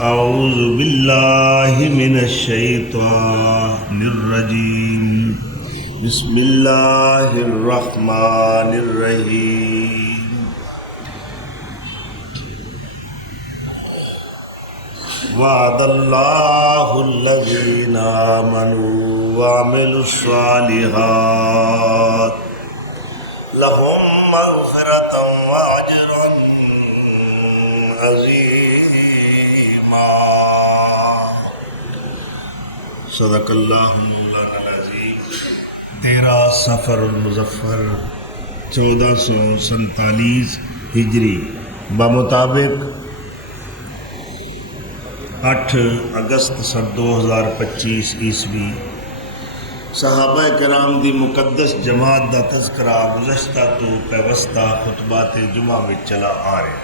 اعوذ باللہ من الشیطان الرجیم بسم اللہ الرحمن الرحیم وعد اللہ الذین آمنوا وعملوا الصالحات لهم مغفرۃ واجر عظیم۔ صدق اللہ مولانا العظیم۔ 13 صفر المظفر 1447 ہجری بمطابق 8 اگست سن 2025 عیسوی صحابہ کرام دی مقدس جماعت دا تذکرہ گزشتہ تو پیوستہ خطبات جمعہ میں چلا آ رہے۔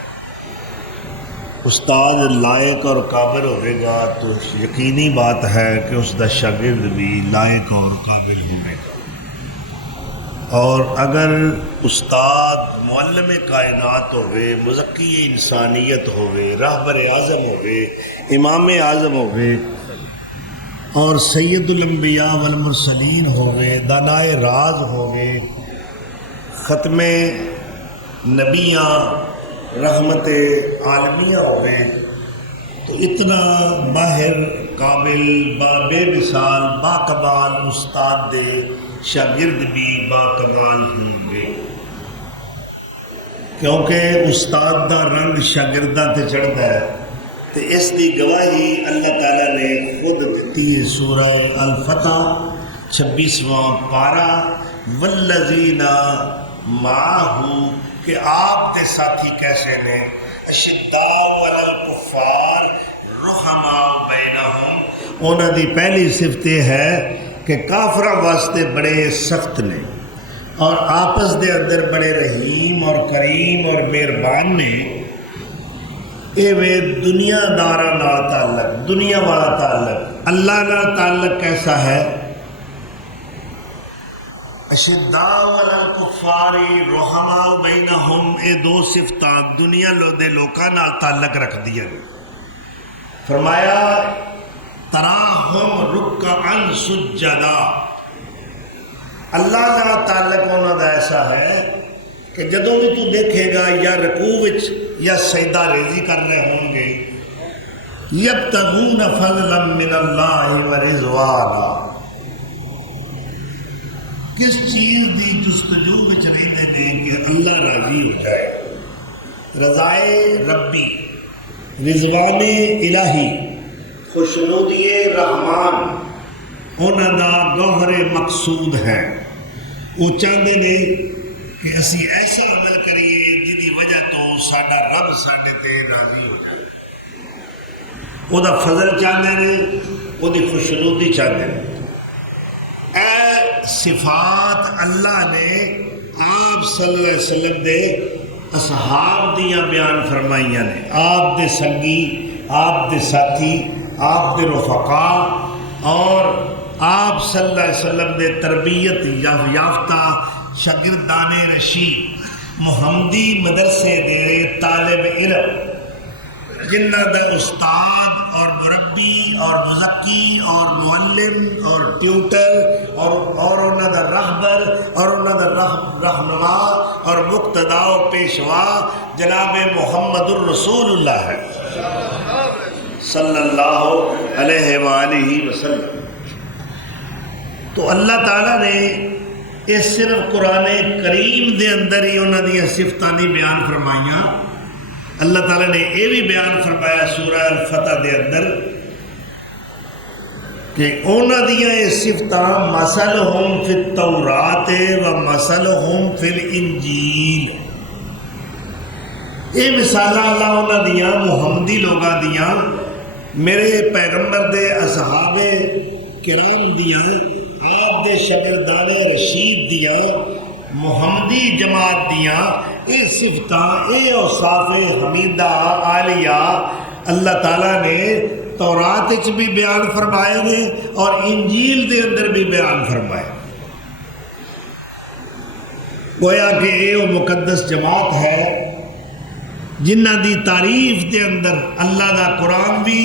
استاد لائق اور قابل ہوئے گا تو یقینی بات ہے کہ اس دا شاگرد بھی لائق اور قابل ہوئے گا، اور اگر استاد معلم کائنات ہوئے، مزکی انسانیت ہوئے، راہبر اعظم ہوئے، امام اعظم ہوئے اور سید الانبیاء والمرسلین ہوئے، دانائے راز ہوئے، ختم نبیاں، رحمت عالمیہ ہوئے، تو اتنا ماہر، قابل، بے مثال، با کمال استاد دے شاگرد بھی با کمال ہوں گے، کیونکہ استاد دا رنگ شاگرداں تے چڑھتا ہے۔ تو اس دی گواہی اللہ تعالیٰ نے خود دیتی ہے سورہ الفتح 26واں پارہ، والذین معہ، کہ آپ دے ساتھی کیسے نے، اشداء علی الکفار رحماء بینہم، انہاں دی پہلی صفت یہ ہے کہ کافراں واسطے بڑے سخت نے اور آپس دے اندر بڑے رحیم اور کریم اور مہربان نے۔ اے وے دنیا دارا نال تعلق، دنیا والا تعلق، اللہ نال تعلق کیسا ہے؟ اشداء علی الکفار رحماء بینہم، اے دو صفتاں دنیا دے لوکاں نال تعلق رکھ دیا۔ فرمایا تراہم رکعا سجدا، اللہ نال تعلق انہاں دا ایسا ہے کہ جدوں بھی تو دیکھے گا یا رکوع وچ یا سجدہ ریزی کر رہے ہوں گے، یبتغون فضلا من اللہ ورضوانا، کس چیز دی جستجو وچ رہندے نے کہ اللہ راضی ہو جائے، رضائے ربی، رضوان الہی، خوشنودی رحمان انہاں دا گوہر مقصود ہے۔ وہ چاہتے نے کہ اسی ایسا عمل کریے جدی وجہ تو ساڈا رب ساڈے تے راضی ہو جائے، وہ دا فضل چاہتے ہیں، وہ دی خوشنودی چاہتے ہیں۔ اے صفات اللہ نے آپ صلی اللہ علیہ وسلم دے اصحاب دیاں بیان فرمائیاں نے، آپ دے سنگی، آپ دے ساتھی، آپ دے رفقا، اور آپ صلی اللہ علیہ وسلم دے تربیت یافتہ شاگردان رشید، محمدی مدرسے دے طالب علم، جنہ دا استاد اور مربی اور مزکی اور معلم اور ٹیوٹر اور انہاں دا رہبر اور انہاں دا رہنما اور مقتدا و پیشوا جناب محمد الرسول اللہ ہے صلی اللہ علیہ وآلہ وسلم۔ تو اللہ تعالیٰ نے یہ صرف قرآن کریم دے اندر ہی انہاں دیاں صفتاں نہیں بیان فرمائیاں، اللہ تعالیٰ نے یہ بھی بیان فرمایا سورہ الفتح دے اندر کہ انہاں دیاں یہ صفتاں مثلہم فی التوراۃ و مثلہم فی الانجیل، یہ مثالاں اللہ انہاں دیاں محمدی لوگاں دیاں، میرے پیغمبر دے اصحاب کرام دیاں، آپ دے شاگردان رشید دیاں، محمدی جماعت دیاں، اے صفتاں، اے اوصاف حمیدہ عالیہ اللہ تعالیٰ نے تورات وچ بھی بیان فرمائے نے اور انجیل دے اندر بھی بیان فرمائے۔ گویا کہ یہ وہ مقدس جماعت ہے جنہ دی تعریف دے اندر اللہ دا قرآن بھی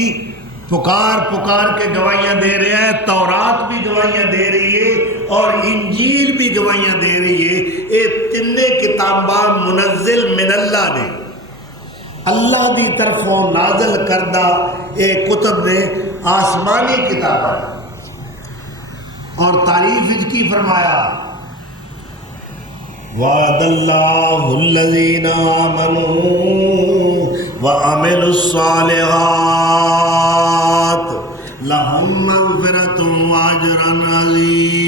پکار پکار کے گواہیاں دے رہا ہے، تورات بھی گواہیاں دے رہی ہے اور انجیل بھی گواہیاں دے رہی ہے۔ یہ تینے کتاباں منزل من اللہ نے، اللہ دی طرفوں نازل کردہ یہ کتب نے، آسمانی کتاباں۔ اور تعریف اس کی فرمایا وعد اللہ الذین آمنوا وعملوا الصالحات لہم مغفرۃ واجر عظیما۔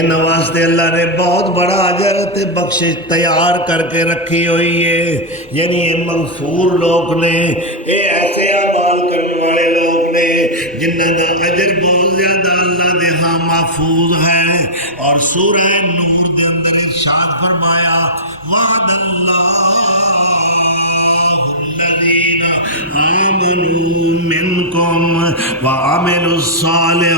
ان واسطے اللہ نے بہت بڑا اجر تے بخشش تیار کر کے رکھی ہوئی ہے، یعنی یہ منصور لوگ نے، یہ ایسے اعمال کرنے والے لوگ نے جنہ کا اجر بہت زیادہ اللہ دے ہاں محفوظ ہے۔ اور سورہ نور دے اندر ارشاد فرمایا وعد اللہ الذین آمنوا منکم وعملوا الصالحات۔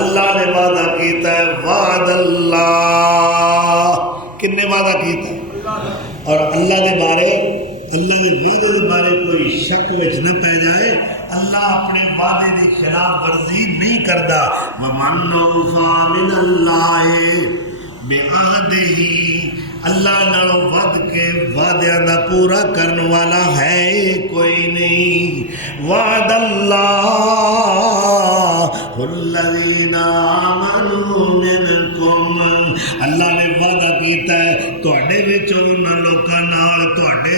اللہ نے وعدہ کیتا ہے، وعد اللہ، کن نے وعدہ کیتا ہے؟ اور اللہ دے بارے، اللہ دے وعدے دے بارے کوئی شک وچ نہ پہ جائے، اللہ اپنے وعدے دی خلاف ورزی نہیں کردا۔ وَمَنْ أَوْفَىٰ مِنَ اللَّهِ بِعَهْدِهِ، اللہ نالوں ود کے وعدیاں دا پورا کرنے والا ہے کوئی نہیں۔ وعد اللہ الذین آمنوا منکم، اللہ نے وعدہ کیتا ہے تواڈے وچوں انہاں لوکاں نال، تواڈے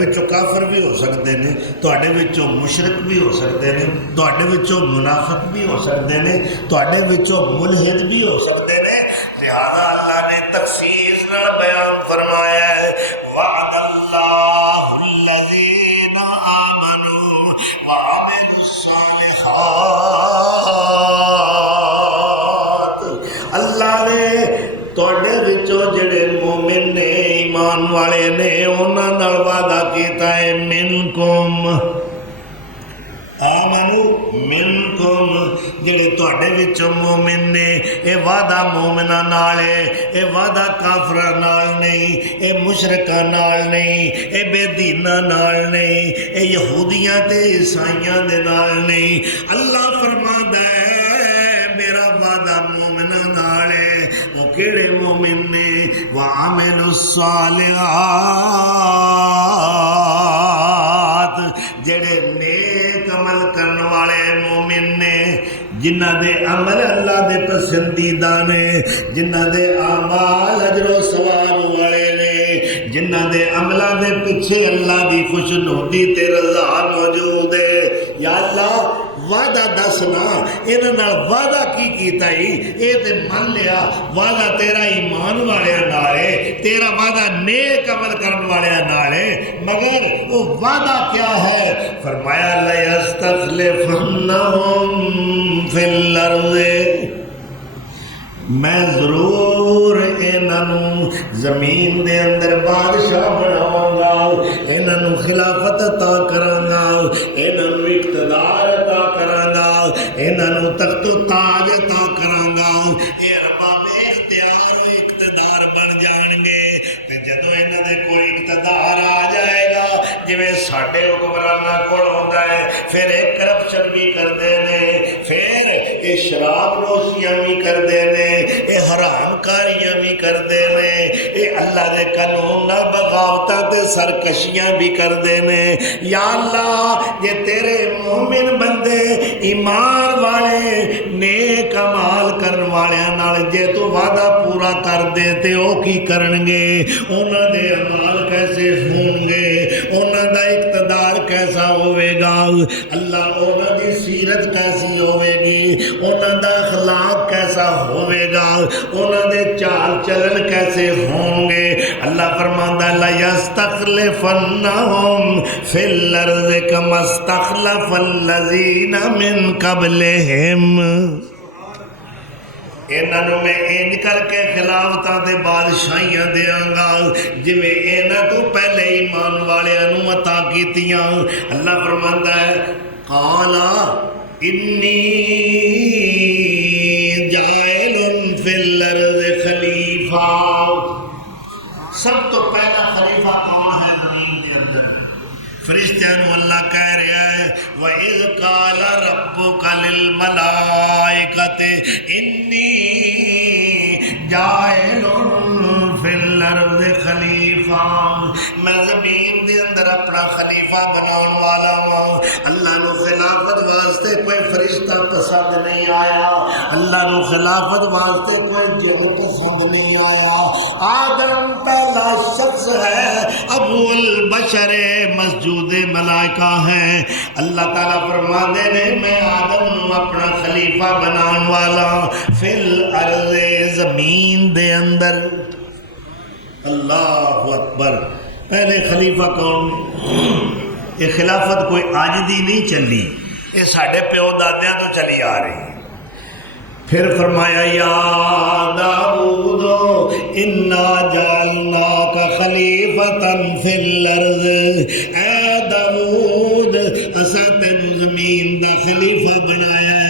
وچوں کافر بھی ہو سکتے ہیں، تواڈے وچوں مشرک بھی ہو سکتے ہیں، تواڈے وچوں منافق بھی ہو سکتے ہیں، تواڈے وچوں ملحد بھی ہو سکتے ہیں۔ لہذا اللہ نے تخصیص نال بیان فرمایا ہے وعد اللہ الذین آمنوا وعملوا الصالحات۔ اللہ نے تواڈے وچوں جڑے مومن نے، ایمان والے نے، انہاں نال وعدہ کیتا ہے منکم، آمنو منکم، جڑے تواڈے وچوں مومن نے، اے وعدہ مومناں نال ہے، اے وعدہ کافراں نال نہیں، اے مشرکاں نال نہیں، اے بے دیناں نال نہیں، اے یہودیاں تے عیسائیاں دے نال نہیں۔ اللہ فرماتا ہے میرا وعدہ مومناں نال ہے۔ کیڑے مومن نے؟ وعملوا الصالحات، جڑے نیک عمل کرنے والے مومن نے، جنہ دے عمل اللہ دے پسندیدہ نے، جنہ دے اعمال اجر و ثواب والے نے، جنہ دے عملہ دے پیچھے اللہ دی خوشنودی تے رضا موجود ہے۔ یا اللہ وعدہ دسنا، انہاں نال وعدہ کی کیتا ہی، اے تے من لیا وعدہ تیرا ایمان والے نال ہے، تیرا وعدہ نیک عمل کرنے والے نال ہے، مگر وہ وعدہ کیا ہے؟ فرمایا لَيَسْتَخْلِفَنَّهُمْ فِي الْأَرْضِ، میں ضرور انہوں زمین دے اندر بادشاہ بناواں گا، انہوں خلافت عطا کراں گا، انہوں اقتدار عطا کراں گا، انہوں تخت و تاج عطا کراں گا، اے ارباب اختیار و اقتدار بن جان گے۔ تے جدوں انہاں دے کوئی اقتدار آ جائے گا، جویں ساڈے حکمراناں کول ہوندا ہے، پھر ایک کرپشن بھی کردے نے، پھر یہ شراب نوشیاں بھی کردے نے، یہ حرام کاریاں بھی کردے نے، یہ اللہ دے قانون نال بغاوتاں تے سرکشیاں بھی کردے نے۔ یا اللہ یہ تیرے مومن بندے ایمان والے نیک اعمال کرن والیاں نال جے تو وعدہ پورا کر دے تے او کی کرن گے؟ انہاں دے اعمال کیسے ہون گے؟ انہاں دا اقتدار کیسا ہوئے گا؟ اللہ انہاں دی سیرت کیسی ہوئے گی؟ انہاں دا اخلاق کیسا ہوئے گا؟ انہاں دے چال چلن کیسے ہوں گے؟ اللہ فرماندا لَيَسْتَخْلِفَنَّهُمْ فِي الْأَرْضِ كَمَا اسْتَخْلَفَ الَّذِينَ مِنْ قَبْلِهِمْ، انہوں میں انج کر کے خلافتاں تے بادشاہیاں دیاں گا جویں انہاں تو پہلے ایمان والیاں نوں عطا کیتیاں۔ اللہ فرماندا ہے قالا انی جاعل فی الارض خلیفہ. سب تو پہلا خلیفہ کون ہے زمین کے اندر؟ فرشتیاں نو اللہ کہہ رہا ہے وَإِذْ قَالَ رَبُّكَ لِلْمَلَائِكَةِ إِنِّي جَاعِلٌ فِي الْأَرْضِ خَلِيفَةً. میں زمین دے اندر اپنا خلیفہ بناؤن والا ہوں. اللہ نو خلافت واسطے کوئی فرشتہ پسند نہیں آیا، اللہ نو خلافت واسطے کوئی جن پسند نہیں آیا. آدم پہلا شخص ہے، ابو البشر، مسجود ملائکہ ہیں. اللہ تعالیٰ فرماندے نے میں آدم نو اپنا خلیفہ بناؤن والا فی الارض، زمین دے اندر. اللہ اکبر. پہلے خلیفہ کون؟ یہ خلافت کوئی آج دی نہیں چلی، یہ ساڑھے پیو دادیاں تو چلی آ رہی. پھر فرمایا یا داؤد انا جعلناک خلیفۃ فی الارض. اے داؤد اساں تینوں زمین دا خلیفہ بنایا ہے.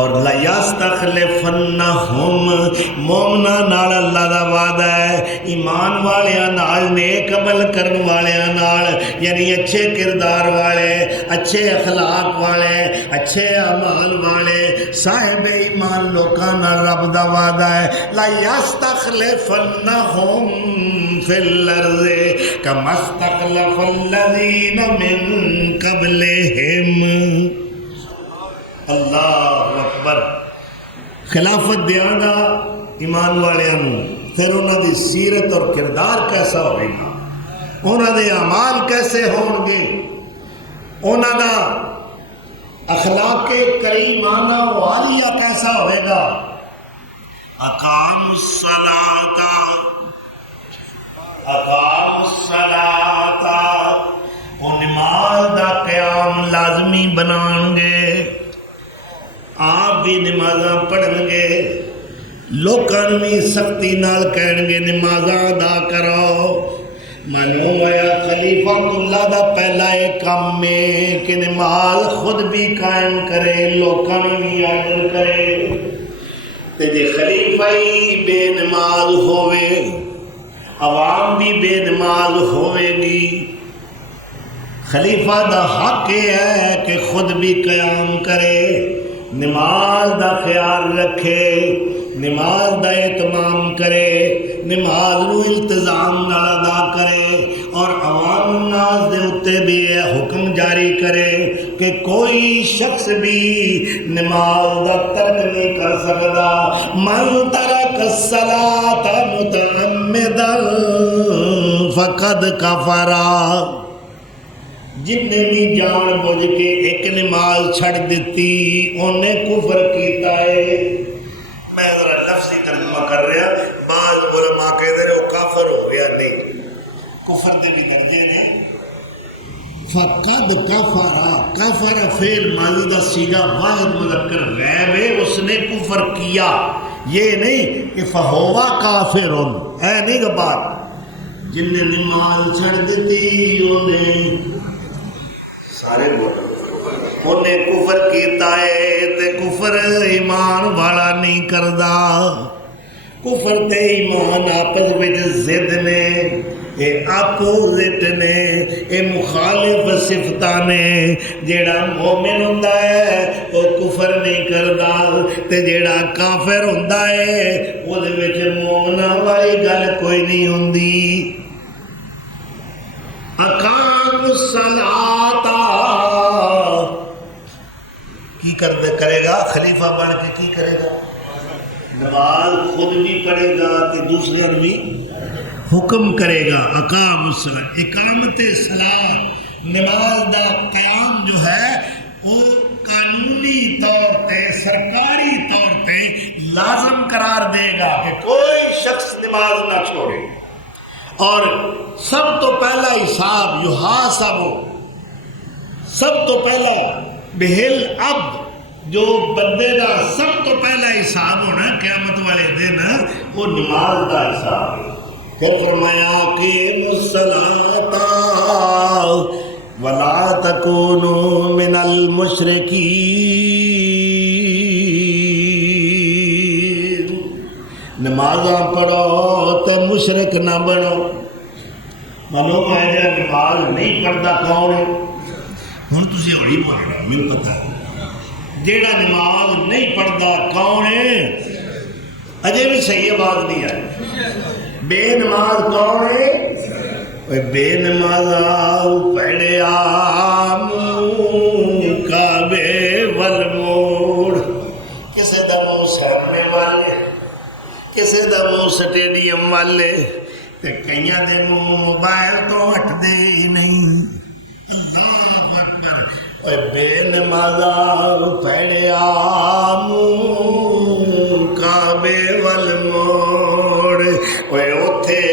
اور لَيَسْتَخْلِفَنَّهُمْ مومناں نال اللہ دا وعدہ ہے، ایمان والیاں نال، نیک عمل کرن والیاں نال، یعنی اچھے کردار والے، اچھے اخلاق والے، اچھے اعمال والے، صاحب ایمان لوکاں نال رب دا وعدہ ہے لَيَسْتَخْلِفَنَّهُمْ فِي الْأَرْضِ كَمَا اسْتَخْلَفَ الَّذِينَ مِن قَبْلِهِمْ. اللہ اکبر. خلافت دیاں گا ایمان والیاں نو، پھر انہاں دی سیرت اور کردار کیسا ہوئے گا، انہاں دے اعمال کیسے ہون گے، انہاں دا اخلاق کریمانہ و عالیہ کیسا ہوئے گا. اقام الصلاۃ، وہ نماز دا قیام لازمی بنان گے. آپ بھی نمازاں پڑھن گے، لوکاں بھی سختی نال کہن گے نمازاں ادا کرو. معلوم ہوا خلیفہ اللہ دا پہلا ایک کام ہے کہ نماز خود بھی قائم کرے، لوکاں بھی عادل کرے. تے جے خلیفہ ہی بے نماز ہوئے، عوام بھی بے نماز ہوئے گی. خلیفہ دا حق یہ ہے کہ خود بھی قیام کرے، نماز دا خیال رکھے، نماز دا اہتمام کرے، نماز نو التزام نال ادا کرے، اور عوام الناس دے اتے بھی یہ حکم جاری کرے کہ کوئی شخص بھی نماز دا ترک نہیں کر سکتا. من ترک الصلاۃ متعمدا فقد کفر. جن نے بھی جان بوجھ کے ایک نماز چھڑ دیتی انہیں کفر کیتا ہے. میں ذرا لفظی ترجمہ کر رہا، بعض علماء کہتے ہیں وہ کافر ہو گیا. نہیں، کفر دے بھی درجے نے. فقد کفر، کفر فعل ماضی دا صیغہ واحد مذکر غائب ہے، اس نے کفر کیا. یہ نہیں کہ فہوا کافرون، ہے نہیں کہ بات. جن نے نماز چھڑ دیتی انہیں سارے انہیں کفر کیتا ہے. تے کفر ایمان والا نہیں کردا. کفر تے ایمان آپس وچ ضد نے، اے اپوزٹ نے، اے مخالف صفتاں نے. جیڑا مومن ہوندا ہے وہ کفر نہیں کردا، تے جیڑا کافر ہوندا ہے وہ دے وچ مومناں والی گل کوئی نہیں ہوندی. اقام الصلاۃ کی کرے گا خلیفہ بن کے؟ کی کرے گا؟ نماز خود بھی پڑھے گا کہ دوسرے بھی حکم کرے گا. اقام الصلاۃ، اقامت صلاۃ، نماز دا قیام جو ہے وہ قانونی طور پہ، سرکاری طور پہ لازم قرار دے گا کہ کوئی شخص نماز نہ چھوڑے. اور سب تو پہلا حساب یحاسب، سب تو پہلا بہل عبد، جو بندے دا سب تو پہلا حساب ہونا قیامت والے دن وہ نماز دا حساب. پھر فرمایا کہ الصلاۃ، وَلَا تَكُونُوا مِنَ الْمُشْرِكِينَ نمازاں پڑھو تے مشرک نہ بنو. منو میں جا نماز نہیں پڑھتا کون ہے؟ ہوں تسی ہوئی بولنا مجھے پتہ ہے جیڑا نماز نہیں پڑھتا کون ہے؟ اجے بھی صحیح بات نہیں ہے. بے نماز کون ہے؟ بے نماز پڑھیا منہ کعبے ول موڑ. کسے دا منہ سامنے والے کسے دا منہ سٹیڈیم والے تے کئیاں دے منہ موبائل تو ہٹ دے نہیں. اللہ اکبر. اے بے نمازا پڑھیا منہ کعبے ول موڑ. اے اوتھے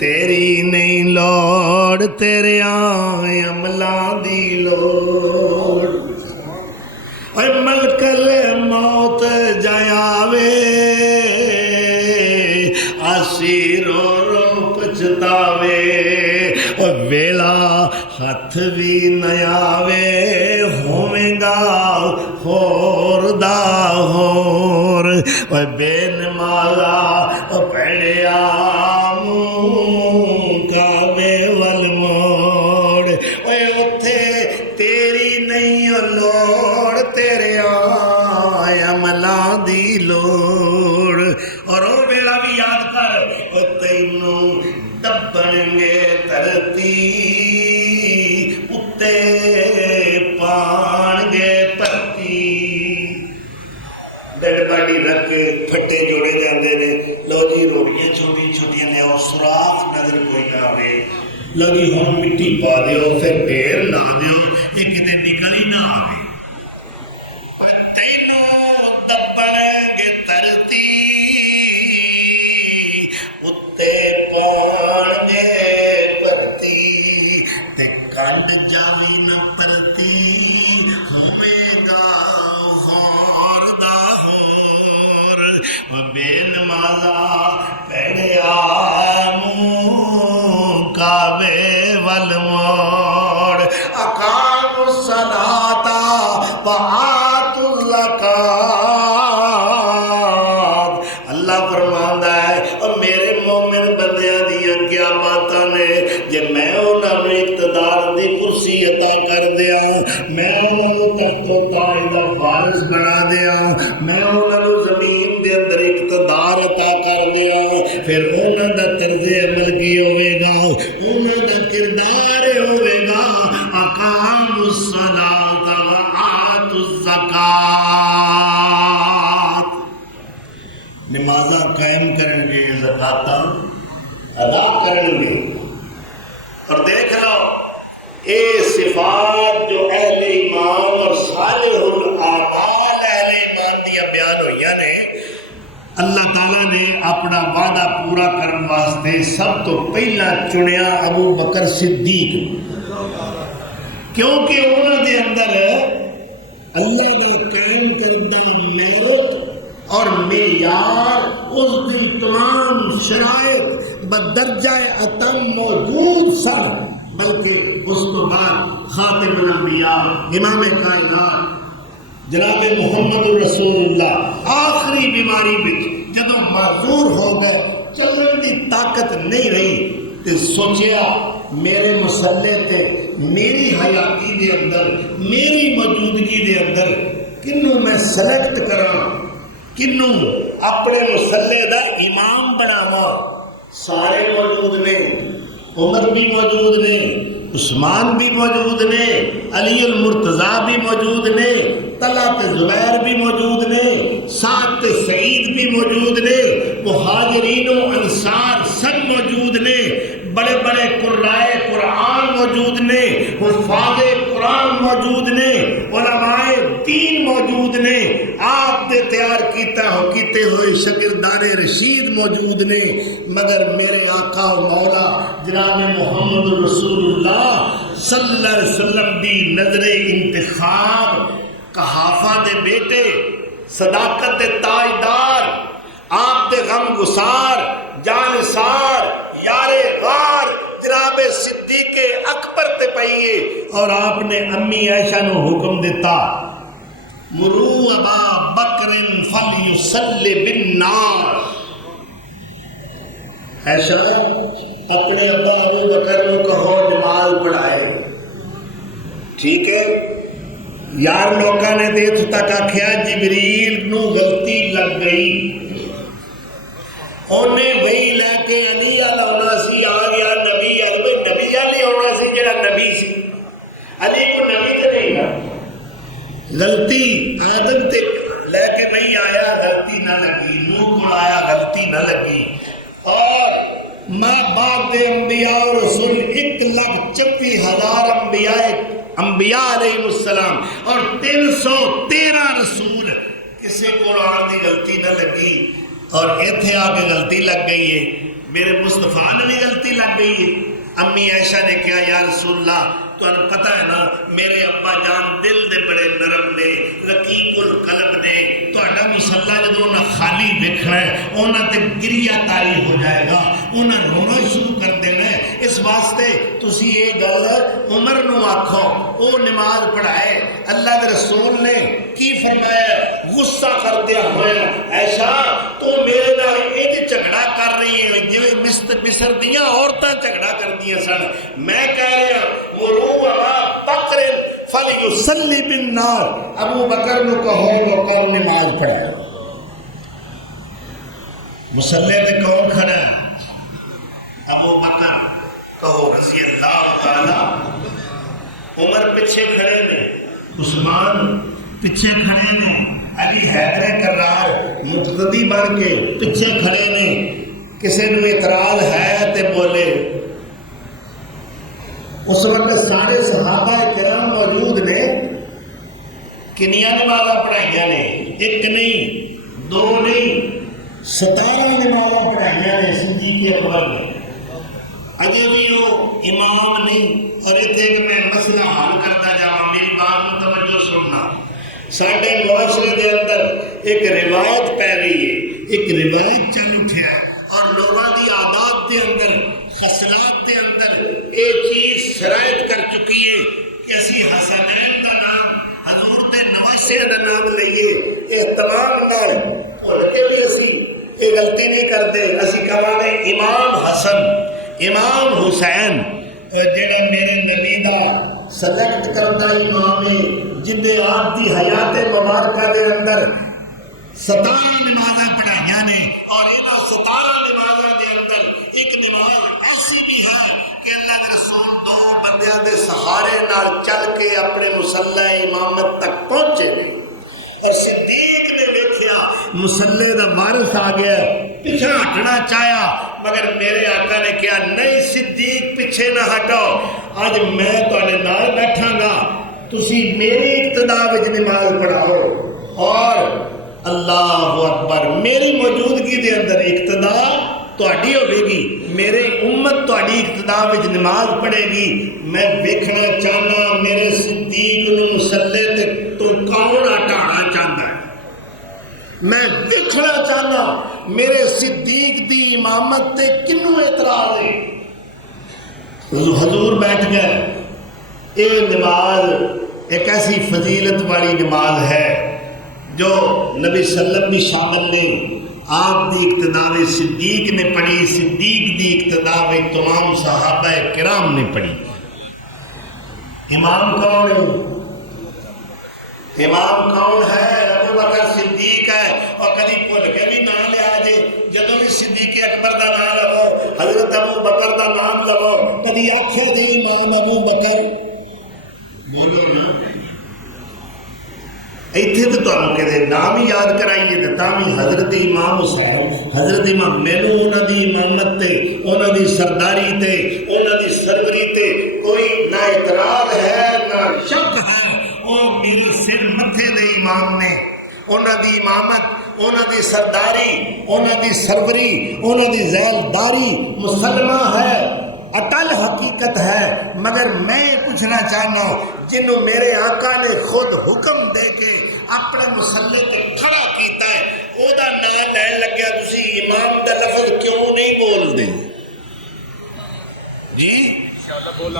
تیری نہیں لوڑ تیرے عملاں دی لوڑ. اے ملکل موت جاوے آسی رو رو پچھتاوے. ویلا ہاتھ بھی نہ آوے ہوویں گا ہور دا ہور. بے نمازا پڑھیا منہ کعبے ول موڑ. اوتھے تیری نہیں لوڑ تیرے عملاں دی لوڑ. اور او ویلا بھی یاد کر تینوں دبن گے دھرتی اتے پان گے پتی. ڈیڈ باڈی رکھ پھٹے جوڑے جاندے نے. لو جی روٹیاں چھوٹی چھوٹیاں لے آؤ سوراخ نظر کوئی نہ آوے. لگی ہوں مٹی پا دیو پھر ڈھیر لا دیو یہ کتے نکل ہی نہ آوے. تینوں دبن گے دھرتی اتے پان گے پرتی. تے کنڈ جاوی نہ پرتی ہوویں گا ہور دا ہور. بے نمازا پڑھیا منہ کعبے ول موڑ. اقاموا الصلاۃ وآتوا الزکوٰۃ. اللہ فرماندا ہے اور میرے مومن بندیاں دیاں کیا باتاں نے جے میں انہاں نوں اقتدار دی کرسی عطا کر دیاں, میں انہاں نوں تخت و تاج دا وارث بنا دیاں, میں انہاں نوں زمین دے اندر اقتدار عطا کر دیاں, پھر انہاں دا طرز عمل کی ہوے گا, انہاں دا کردار ہوے گا اقاموا الصلاۃ وآتوا الزکوٰۃ. نمازاں قائم کریں گے زکاتاں ادا کریں گے. اور دیکھ لو اے صفات جو اہل ایمان اور صالح الاعمال اہل ایمان دیا بیان ہوئی نے, اللہ تعالیٰ نے اپنا وعدہ پورا کرنے واسطے سب تو پہلا چنیا ابو بکر صدیق, کیونکہ انہوں نے اندر اللہ نے قائم کردہ میرٹ اور معیار اس دن تمام شرائط بدرجہ اتم موجود سن, بلکہ اس کو بعد خاتم الانبیاء امام کائنات جناب محمد رسول اللہ آخری بیماری میں جدوں معذور ہو گئے, چلن دی طاقت نہیں رہی, تے سوچیا میرے مسلے تے میری حیاتی دے اندر میری موجودگی دے اندر کنوں میں سلیکٹ کراں, کنوں اپنے مسلے دا امام بناواں. سارے موجود نے, عمر بھی موجود نے, عثمان بھی موجود نے, علی المرتضیٰ بھی موجود نے, طلحہ زبیر بھی موجود نے, سعد سعید بھی موجود نے, مہاجرین و انصار سب موجود نے, بڑے بڑے قرائے قرآن موجود نے, حفاظ قرآن موجود نے, علماء دین موجود نے, آپ نے تیار کیتے ہوئے شاگردان رشید موجود نے. مگر میرے آقا و مولا جناب محمد رسول اللہ صلی اللہ علیہ وسلم دی نظر انتخاب, قحافہ دے بیٹے, صداقت دے تاجدار, آپ دے غم گسار, جانثار, یار غار جناب صدیق اکبر تے پائیے اور آپ نے امی عائشہ نو حکم دیتا مرو ابا بکر فلیصلی بالناس، عائشہ اپنے ابا ابو بکر نو کہو نماز پڑھائے. ٹھیک ہے یار، لوگوں نے تو اتوں تک آخیا جبریل نو غلطی لگ گئی، انہیں وہی لے کے علی آنا سی، آ گیا نبی نبی علی آنا سی جڑا نبی سی، علی کو نبی تو نہیں نا. غلطی آدم تے لے کے وہی آیا، غلطی نہ لگی، نوح کو آیا غلطی نہ لگی. اور ماں باپ دے انبیاء اور رسول 1,34,000 انبیاء علیہ السلام اور 313 رسول، کسی قرآن کی غلطی نہ لگی. اور ایتھے آ کے غلطی لگ گئی ہے، میرے مصطفیٰ نے بھی غلطی لگ گئی ہے. امی عائشہ نے کہا یا رسول اللہ تمہیں پتہ ہے نا میرے ابا جان دل دے بڑے نرم نے، رقیق القلب نے، تہاڈا مصلا جدوں انہاں خالی ویکھنا ہے انہاں تے گریہ طاری ہو جائے گا، انہاں رونا شروع کر دینا ہے. اس واسطے تسی یہ گل عمر نو آکھو او نماز پڑھائے. اللہ دے رسول نے کی فرمایا غصہ کردیا ہویا عائشہ تو میرے نال انج جھگڑا کر رہی ہے جویں مصر دیاں عورتاں جھگڑا کردیاں سن. میں کہہ رہا مرو ابا بکر فلیصلی بالناس، ابو بکر نو کہو وہ کون نماز پڑھائے. مصلے پہ کون کھڑا ہے؟ ابو بکر کہو رضی اللہ تعالی. عمر پیچھے کھڑے نے، عثمان پیچھے کھڑے نے، علی حیدر کرار مقتدی بن کے پیچھے کھڑے نے. کسی نے اعتراض ہے تے بولے. اس وقت سارے صحابہ کرام موجود نے. کنیاں نمازاں پڑھائیاں نے، ایک نہیں دو نہیں 17 نمازاں پڑھائیاں نے صدیق اکبر نے. اجے بھی وہ امام نہیں. اور اتنے کہ میں مسئلہ حل کرتا جاواں، میری بات میں توجہ سننا. ساڈے معاشرے دے اندر ایک روایت پی رہی ہے، ایک روایت چل اٹھیا ہے اور لوگوں دی عادات دے اندر خصلات دے اندر یہ چیز شرائط کر چکی ہے کہ اسی حسنین دا نام حضور دے نواسے دا نام لئیے. یہ تمام نال بھول کے بھی اسی یہ غلطی نہیں کرتے. اسی کہاں گے امام حسن امام حسین جڑا میرے نبی دا سلیکٹ کرتا امام ہے، جن نے آپ کی حیات مبارکہ دے اندر 17 نمازاں پڑھائیاں نے. اور انہاں 17 نمازاں دے اندر ایک نماز ایسی بھی ہے کہ اللہ کے رسول 2 بندیاں دے سہارے نال چل کے اپنے مصلی امامت تک پہنچے نے. اور صدیق نے ویکھیا مصلی دا وارث آ گیا، پیچھے ہٹنا چاہیا مگر میرے آقا نے کہا نہیں صدیق پیچھے نہ ہٹو، آج میں تہاڈے نال بیٹھاں گا، تسی میری اقتدا وچ نماز پڑھاؤ. اور اللہ اکبر میری موجودگی دے اندر اقتدا تہاڈی ہوے گی، میرے امت تہاڈی اقتدا وچ نماز پڑھے گی. میں ویکھنا چاہنا میرے صدیق نو مصلی تے تو کون ہٹانا چاہتا ہے. میں دیکھنا چاہنا میرے صدیق دی امامت تے کنوں اعتراض ہے. حضور بیٹھ گئے. یہ نماز ایک ایسی فضیلت والی نماز ہے جو نبی صلی اللہ علیہ وسلم بھی شامل نے. آپ دی اقتدا صدیق نے پڑھی، صدیق دی اقتدا تمام صحابہ کرام نے پڑھی. امام کون ہے؟ امام کون ہے؟ ابو بکر صدیق ہے. اور کبھی بھول کے بھی نام لیا جے، جدوں بھی صدیق اکبر دا نام لو، حضرت ابو بکر دا نام لو، کبھی آخو جی امام ابو بکر بولو نا. ایتھے تو تمہیں کہ نام ہی یاد کرائیے تو تامی حضرت امام حسین حضرت امام مینو انہوں دی امامت تے انہوں دی سرداری تے انہوں دی سربری تے کوئی نہ اعتراض ہے نہ شک ہے. وہ میرے سر متھے دے امام نے، انہوں دی امامت، انہوں دی سرداری، انہوں دی سربری، انہوں دی ذیلداری مسلمہ ہے، اٹل حقیقت ہے. مگر میں پوچھنا چاہنا جنہوں میرے آقا نے خود حکم دے کے اپنے مصلی تے کھڑا کیتا ہے وہ دا نام لین لگیا تسی امام دا لفظ کیوں نہیں بول دے جی؟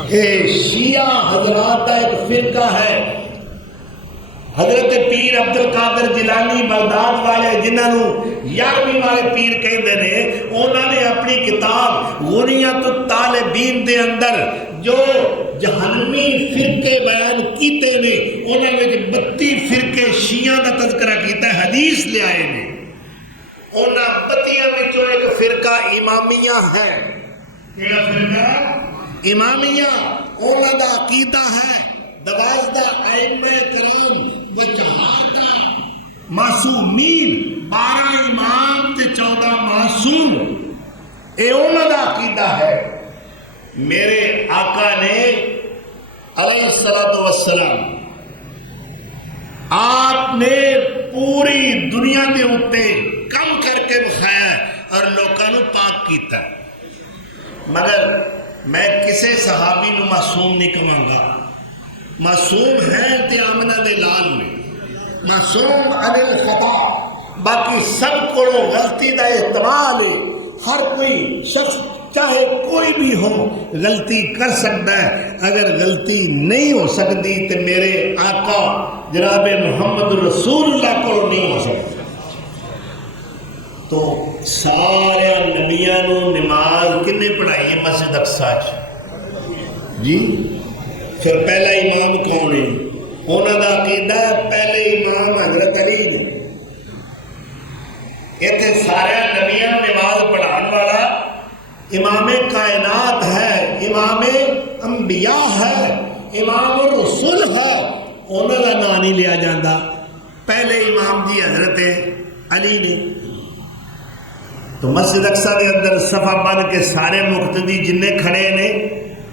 شیعہ حضرات کا ایک فرقہ ہے، حضرت پیر عبد القادر جیلانی بغداد والے جنہوں 11ویں والے پیر کہتے ہیں، انہوں نے اپنی کتاب غنیت الطالبین دے اندر جو جہنمی فرقے بیان کیتے نے، انہوں نے 32 فرقے شیعہ کا تذکرہ کیتا ہے، حدیث لے آئے نے۔ انہاں 32 وچوں ایک فرقہ امامیہ ہے۔ کیڑا فرقہ؟ امامیہ۔ انہاں دا عقیدہ ہے 12 ائمہ کرام وجہادہ معصومین، 12 امام تے 14 معصوم، اے انہاں دا عقیدہ ہے۔ میرے آقا نے علیہ الصلوۃ والسلام آپ نے پوری دنیا کے اوتے کم کر کے بخایا اور لوگوں کو پاک کیتا، مگر میں کسے صحابی نو معصوم نہیں کہاں گا۔ معصوم ہے تے آمنہ دے لال میں، معصوم عن الخطا، باقی سب کو غلطی دا احتمال ہے۔ ہر کوئی شخص چاہے کوئی بھی ہو غلطی کر سکتا ہے، اگر غلطی نہیں ہو سکتی تو میرے آقا جناب محمد رسول اللہ کو نہیں ہو سکتی۔ تو سارے نبیاں نو نماز کنے پڑھائی ہے مسجد اقصی جی؟ پھر پہلا امام کون ہے؟ انہوں دا عقیدہ ہے پہلے امام حضرت علی نے۔ اتنے سارے نبیاں نماز پڑھان والا امام کائنات ہے، امام انبیاء ہے، امام الرسول ہے، انہوں کا نام نہیں لیا جاتا۔ پہلے امام جی حضرت علی نے۔ تو مسجد اقصی کے اندر صفا بن کے سارے مقتدی جننے کھڑے نے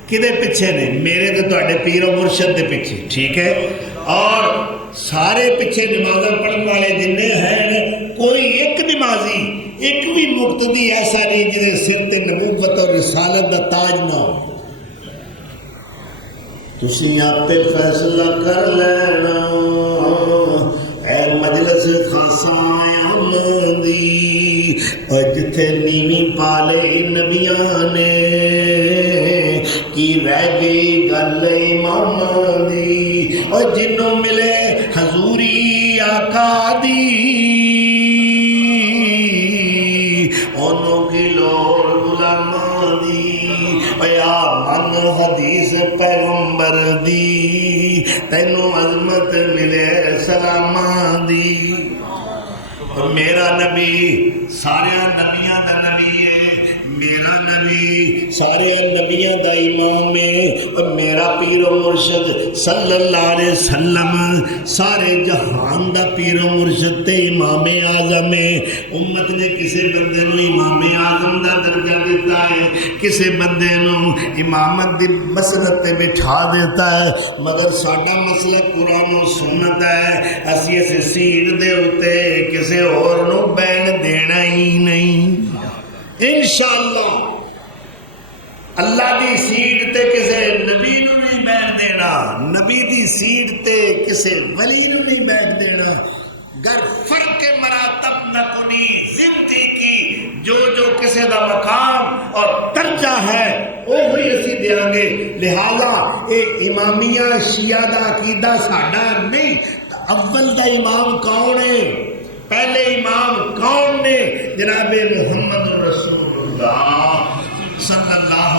کدے پیچھے نے؟ میرے تو تواڈے پیر و مرشد دے پیچھے، ٹھیک ہے؟ اور سارے پیچھے نمازاں پڑھن والے جننے ہیں، کوئی ایک نمازی، ایک بھی مقتدی ایسا نہیں جنہیں سر تے نبوت اور رسالت دا تاج نہ ہو۔ تسی آپ فیصلہ کر لینا اے مجلس خاصا آمدی، اور جتھے نیویں پالے نبیاں نے کی رہ گئی گل امام دی، اور جنوں ملے حضوری آقا دی انہوں کی لوڑ غلاماں دی، یا من حدیث پیغمبر دی تینوں عظمت ملے سلاماں دی۔ اور میرا نبی سارے نبیاں دا نبی ہے، میرا نبی سارے نبیاں دا امام ہے، اور میرا پیر و مرشد صلی اللہ علیہ وسلم سارے جہان دا پیر و مرشد تے امام اعظم ہے۔ امت نے کسے بندے نو امام اعظم دا درجہ دیتا ہے، کسے بندے نو امامت دی مسلط تے بٹھا دیتا ہے، مگر ساڈا مسئلہ قرآن و سنت ہے۔ اسی اس سیٹ دے اوتے کسے اور نو بین دینا ہی نہیں۔ انشاءاللہ اللہ دی سیٹ تے کسے نبی نو نہیں بیٹھ دینا، نبی دی سیٹ تے کسے ولی نو نہیں بیٹھ دینا۔ گر فرق مراتب نہ کنی زندگی، جو جو کسے دا مقام اور درجہ ہے وہی اسی دیاں گے۔ لہذا اے امامیہ شیعہ دا عقیدہ ساڈا نہیں۔ اول دا امام کون ہے؟ پہلے امام کون نے؟ جناب محمد رسول اللہ صلی اللہ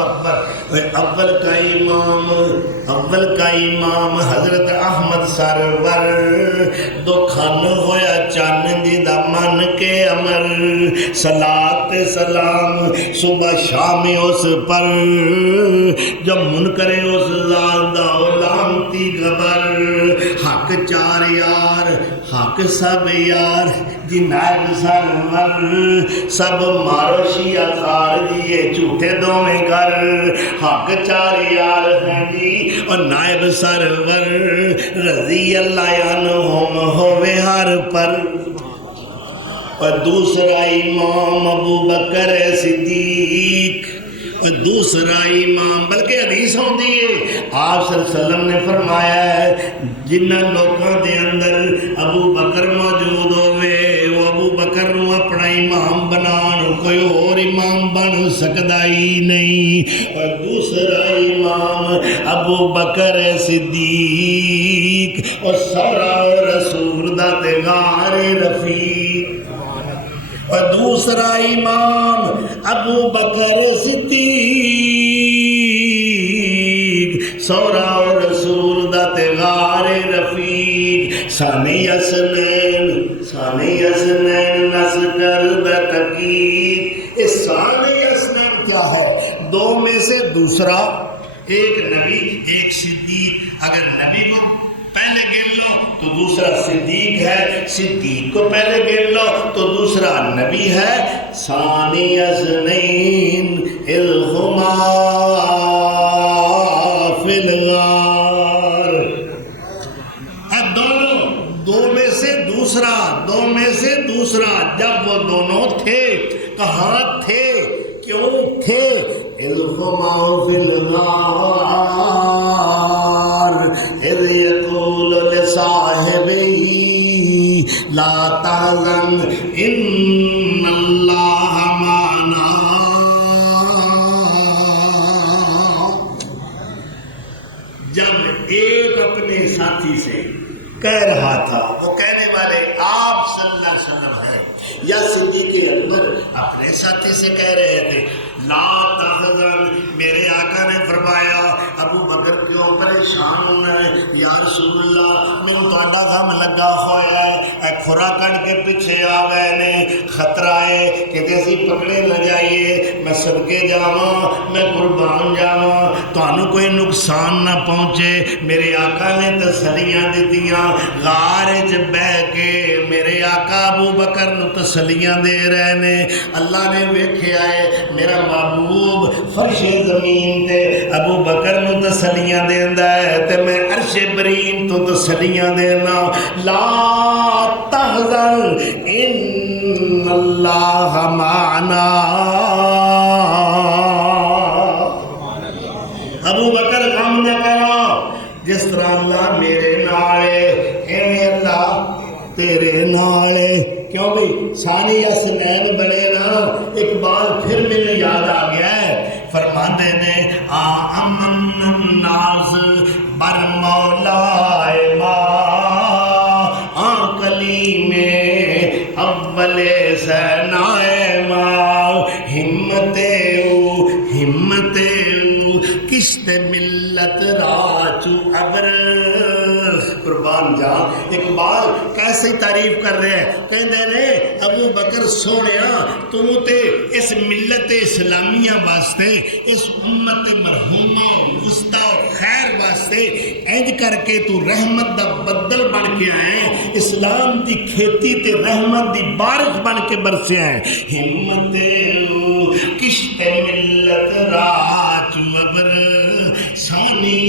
اکبر۔ اول کا امام حضرت احمد سرور، دو کھن ہویا چاندی دا من کے امر، صلاۃ سلام صبح شام اس پر، جب منکر اس ذات دا لعنتی خبر، حق چار یار حق سب یار جی نائب سرور، سب مارو شیعہ خار جی یہ جھوٹے دوویں کر، حق چار یار ہیں جی اور نائب سرور، رضی اللہ عنہم ہوئے ہر پر۔ اور دوسرا امام ابو بکر صدیق، اور دوسرا امام، بلکہ حدیث ہوتی ہے آپ صلی اللہ علیہ وسلم نے فرمایا ہے جنہ لوگوں دے اندر ابو بکر موجود ہوئے وہ ابو بکر نو اپنا امام بنان، کوئی اور امام بن سکتا ہی نہیں۔ اور دوسرا امام ابو بکر صدیق اور سورا رسول دا تے غار رفیق اور دوسرا امام ابو بکر صدیق سورا رسول دا تے غار رفیق ثانی اسنین نسکر دا تقیق. اس ثانی اسنین کیا ہے؟ دو میں سے دوسرا، ایک نبی ایک صدیق. اگر نبی کو پہلے گن لو تو دوسرا صدیق ہے، صدیق کو پہلے گن لو تو دوسرا نبی ہے. ثانی اثنین اذ ہما فی الغار. دو میں سے دوسرا جب وہ دونوں تھے کہاں تھے، کیوں تھے؟ اذ ہما فی الغار اذ یقول لصاحبہ لا تحزن ان اللہ معنا. جب ایک اپنے ساتھی سے کہہ رہا تھا، وہ کہنے والے آپ صلی اللہ علیہ وسلم ہیں یا صدیق اکبر اپنے ساتھی سے کہہ رہے تھے لا تحزن. میرے آقا نے فرمایا ابو بکر کیوں پریشان ہونا ہے یا رسول اللہ، میں تہاڈا غم لگا ہوا ہے، کھرا کٹ کے پیچھے آ گئے نے، خطرہ ہے کہ اسی پکڑے نہ جائیے، میں صدقے جاواں، میں قربان جاواں، تانوں کوئی نقصان نہ پہنچے. میرے آقا نے تسلیاں دتیاں، غار وچ بیٹھ کے میرے آقا ابو بکر نو تسلیاں دے رہے نے. اللہ نے ویکھیا ہے میرا محبوب فرش زمین تے ابو بکر نو تسلیاں دیندا ہے تے میں عرش برین تو تسلیاں دینا. لا تحزن ان اللہ معنا. ابو بکر غم نہ کرو، جس طرح اللہ میرے نال ہے ایویں اللہ تیرے نال ہے. کیوں بھی ثانی اسنین بنے نا. اقبال پھر مجھے یاد آ گیا ہے، فرماندے نے امن الناس بر مولا ما کلیم اول سنائے ما. ہمت کشت ملت راچو ابر. قربان جان اقبال کیسے تعریف کر رہے ہیں، کہندے نے ابو بکر سونیا تو تے اس ملت اسلامیہ واسطے، اس امت مرحومہ وسطی اور خیر واسطے انج کر کے تو رحمت دا بدل بن کے آئے، اسلام دی کھیتی تے رحمت دی بارش بن کے برسے آئے. ہمت کشت ملت راچ ابر سونی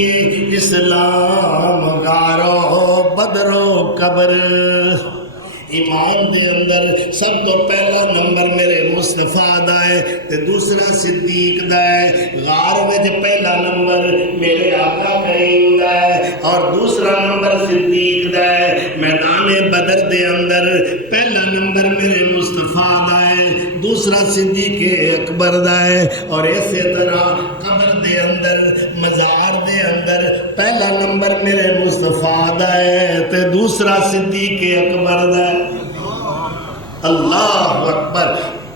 اسلام غارو بدرو قبر. ایمان دے اندر سب تو پہلا نمبر میرے مصطفیٰ دا ہے تے دوسرا صدیق دا ہے. غار وچ پہلا نمبر میرے آقا کریم دا ہے اور دوسرا نمبر صدیق دا ہے. میدان بدر دے اندر پہلا نمبر میرے مصطفیٰ دا ہے، دوسرا صدیق اکبر دا ہے. اور اسی طرح قبر دے اندر مزار دے اندر پہلا نمبر میرے مصطفیٰ دا ہے تے دوسرا صدیق اکبر دا ہے. اللہ اکبر.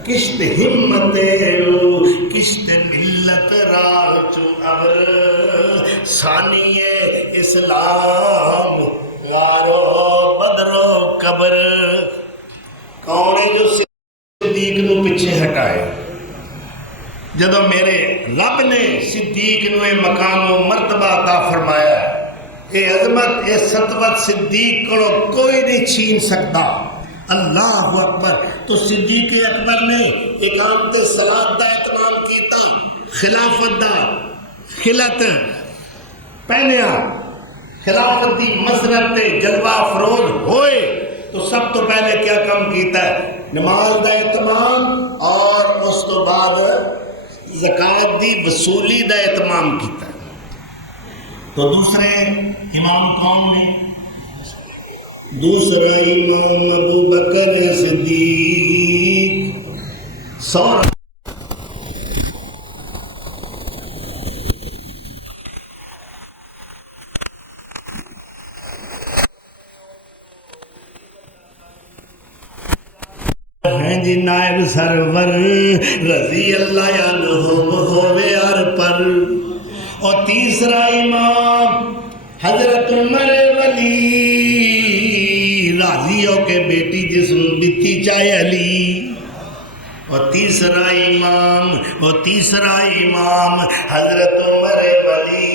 کشت ہمت کشت ملت راچو ابر ثانی اسلام غارو بدرو قبر. کون ہے جو صدیق نو پیچھے ہٹائے؟ جدو میرے رب نے صدیق نو یہ مقام و مرتبہ عطا فرمایا ہے، یہ عظمت یہ سطوت صدیق کو کوئی نہیں چھین سکتا. اللہ اکبر. تو صدیق اکبر نے اقامت صلاۃ دا اہتمام کیتا، خلافت دا خلعت پہنیا، خلافت دی مسرت تے جلوہ افروز ہوئے تو سب تو پہلے کیا کام کیتا ہے؟ نماز دا اہتمام اور اس تو بعد زکوٰۃ دی وصولی دا اہتمام کیتا ہے. تو دوسرے امام کون نے؟ دوسرا امام ابو بکر صدیق. سورا ہیں جی نائب سرور رضی اللہ عنہم ہوئے ار پر. اور تیسرا امام حضرت عمر ولی راضی ہو کے بیٹی جسم بیتی چاہے علی. اور تیسرا امام حضرت عمر ولی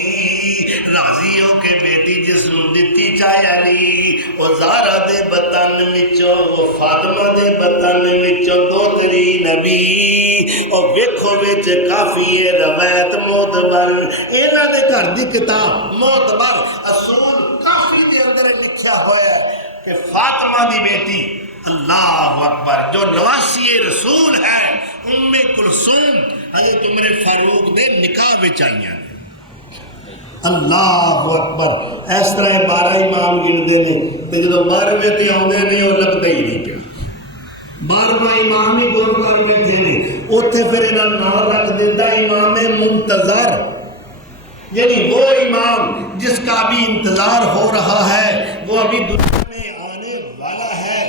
راضی ہو کے بیٹی جسم دیتی چاہے علی. اور زارا دے بطن وچوں وہ فاطمہ دے بطن وچوں دوتری نبی. اور ویکھو وچ کافی روایت معتبر انہاں دے گھر دی کتاب معتبر اصول کافی دے اندر لکھیا ہوا ہے کہ فاطمہ دی بیٹی اللہ اکبر جو نواسی رسول ہے ام کلثوم حضرت عمر فاروق دے نکاح وچ آئیاں. اللہ اکبر. اس طرح 12 امام گنتے ہیں تو جب 12ویں تے آتے نہیں وہ لگتا ہی نہیں پیا. 12واں امام ہی گول کر بیٹھے ہیں اتنے پھر انہوں نے نام رکھ دیتا امام منتظر، یعنی وہ امام جس کا ابھی انتظار ہو رہا ہے، وہ ابھی دنیا میں آنے والا ہے،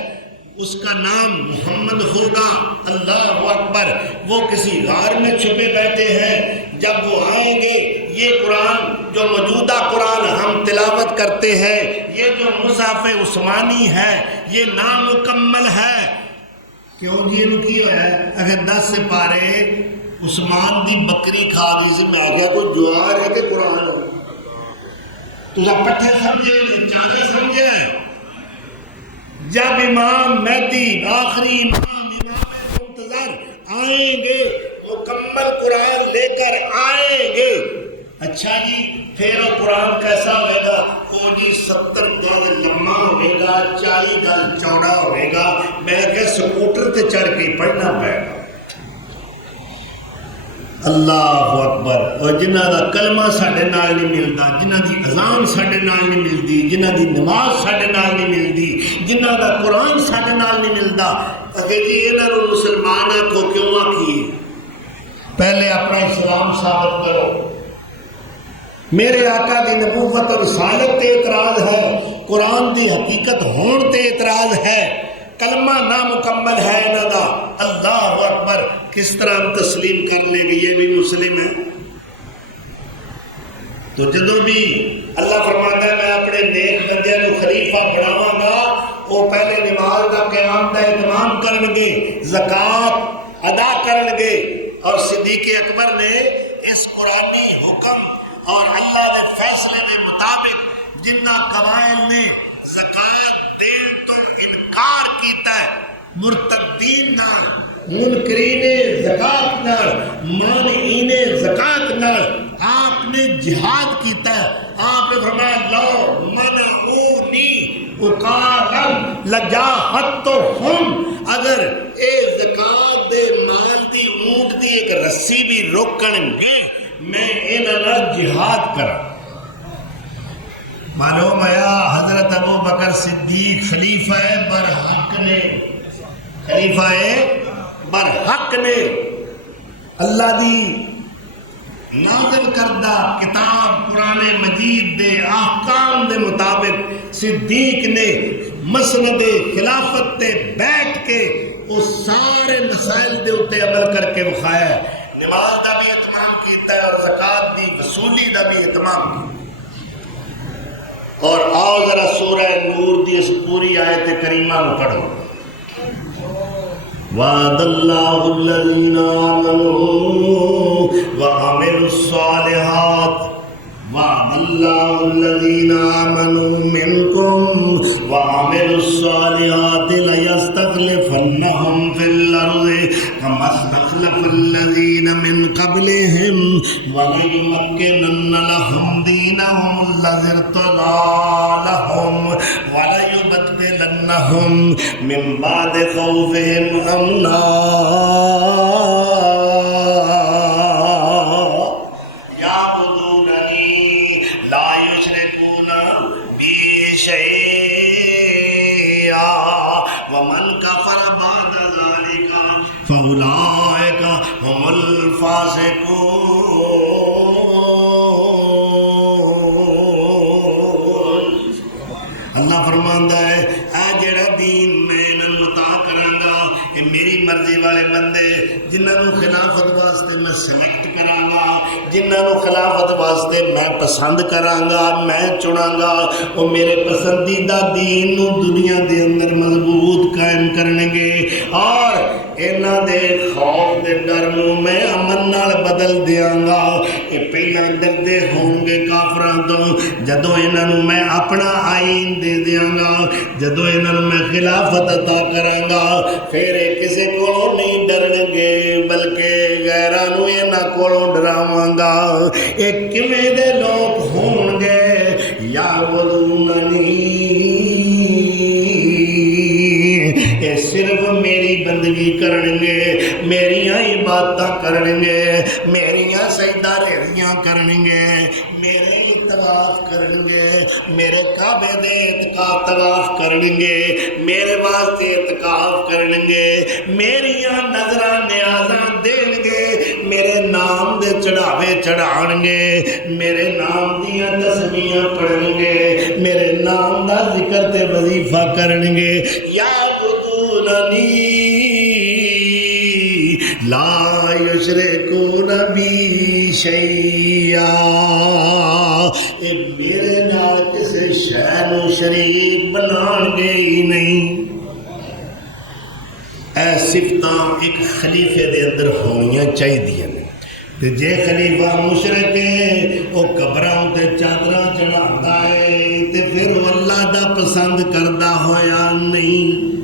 اس کا نام محمد ہوگا. اللہ اکبر. وہ کسی غار میں چھپے بیٹھے ہیں، جب وہ آئیں گے یہ قرآن جو موجودہ قرآن ہم تلاوت کرتے ہیں، یہ جو مصحف عثمانی ہے یہ نامکمل ہے. کیوں جی انہوں کیا ہے؟ اگر 10 سپارے عثمان دی بکری کھا گئی سے میں آگیا کوئی جوار ہے کہ قرآن ہے؟ تو جب پٹھے سمجھے چارے سمجھے. جب امام مہدی آخری امام منتظر آئیں گے مکمل قرآن لے کر آئیں گے. اچھا جی پھر وہ قرآن کیسا ہوئے گا؟ وہ جی 70 گز لمبا ہوئے گا، 40 گز چوڑا ہوئے گا. میں کہ سکوٹر تے چڑھ کے پڑھنا پڑے گا. اللہ اکبر. اور جنہ دا کلمہ ساڈے نال نہیں ملتا، جنہ دی اذان ساڈے نال نہیں ملتی، جنہ دی نماز ساڈے نال نہیں ملتی، جنہ دا قرآن ساڈے نال نہیں ملتا، اگر جی انہاں نوں مسلمان آکھو کیوں آکھیے؟ پہلے اپنا اسلام ثابت کرو. میرے آقا دی نبوت اور رسالت تے اعتراض ہے، قرآن دی حقیقت ہون تے اعتراض ہے، کلمہ نامکمل ہے انہاں دا. اللہ اکبر. کس طرح ہم تسلیم کر لیں گے یہ بھی مسلم ہے؟ تو جدو بھی اللہ فرماتا ہے میں اپنے نیک بندے کو خلیفہ بناواں گا، وہ پہلے نماز کا قیام کا اہتمام کرن گے، زکوٰۃ ادا کرن گے. اور صدیق اکبر نے اس قرآنی حکم اور اللہ کے فیصلے کے مطابق جنہ قبائل نے زکوٰۃ دین تو انکار کیتا ہے، مرتدین نال، منکرین زکوٰۃ نال، مانعین زکوٰۃ نال آپ نے جہاد کیتا ہے. آپ نے فرمایا لو منعونی اقاتل لجاہدتہم، اگر اے زکوٰۃ دے مال دی اونٹ دی ایک رسی بھی روکن گے میں انہاں نال جہاد کراں. معلوم ہے حضرت ابو بکر صدیق خلیفہ برحق نے، خلیفہ برحق نے اللہ دی نازل کردہ کتاب قرآن مجید دے احکام دے مطابق صدیق نے مسند خلافت تے بیٹھ کے اس سارے مسائل دے اتے عمل کر کے بخایا ہے. نماز دا بھی اہتمام کیتا ہے اور زکوٰۃ دی وصولی دا بھی اہتمام کیتا. اور آؤ ذرا سورہ نور دی اس پوری آیت کریمہ میں پڑھو. وعد اللہ الذین آمنوا وعملوا الصالحات، وعد اللہ الذین آمنوا منکم وعملوا الصالحات لیستخلفنہم فی الارض کما استخلف الذین من قبلہم وليمكنن لهم دينهم الذي ارتضى لهم وليبدلنهم من بعد خوفهم امنا يعبدونني لا يشركون بي شيئا ومن كفر بعد ذلك فأولئك هم الفاسقون. اللہ فرماندا ہے اے جڑا دین میں انہاں عطا کراں گا یہ میری مرضی والے بندے جنہوں خلافت واسطے میں سلیکٹ کراں گا، جنہوں خلافت واسطے میں پسند کراں گا، میں چناں گا، وہ میرے پسندیدہ دین نو دنیا دے اندر مضبوط قائم کرنے گے، اور انہاں دے خوف دے ڈر نو میں امن نال بدل دیاں گا۔ یہ پہلاں ڈردے ہون گے کافراں تو، جدوں انہاں نو میں اپنا آئین دے دیاں گا، جدوں انہاں نو میں خلافت عطا کراں گا، پھر کسے کو نہیں ڈرن گے بلکہ غیراں نو انہاں کولوں ڈراواں گا۔ یہ کیویں دے لوگ ہون گے؟ یعبدوننی، یہ صرف میری بندگی کرن گے، میریاں عبادتاں کرن گے، میریاں سجدہ ریزیاں کرن گے، میرے طواف کرن گے، میرے کعبے دے اعتکاف طواف کرن گے، میرے واسطے اعتکاف کرن گے، میریاں نظراں نیازاں دین گے، میرے نام دے چڑھاوے چڑھان گے، میرے نام دیاں تسبیحاں پڑھن گے، میرے نام دا ذکر تے وظیفہ کرن گے۔ یعبدوننی لا یشرکون بی شیئا، اے میرے نال کسے شے نو شریک بنان گے ہی نہیں۔ اے صفتاں ایک خلیفے دے اندر ہونیاں چاہیے نے، تے جے خلیفہ مشرک ہے وہ قبراں تے چادراں چڑھاندا ہے تے پھر وہ اللہ دا پسند کردہ ہویا نہیں،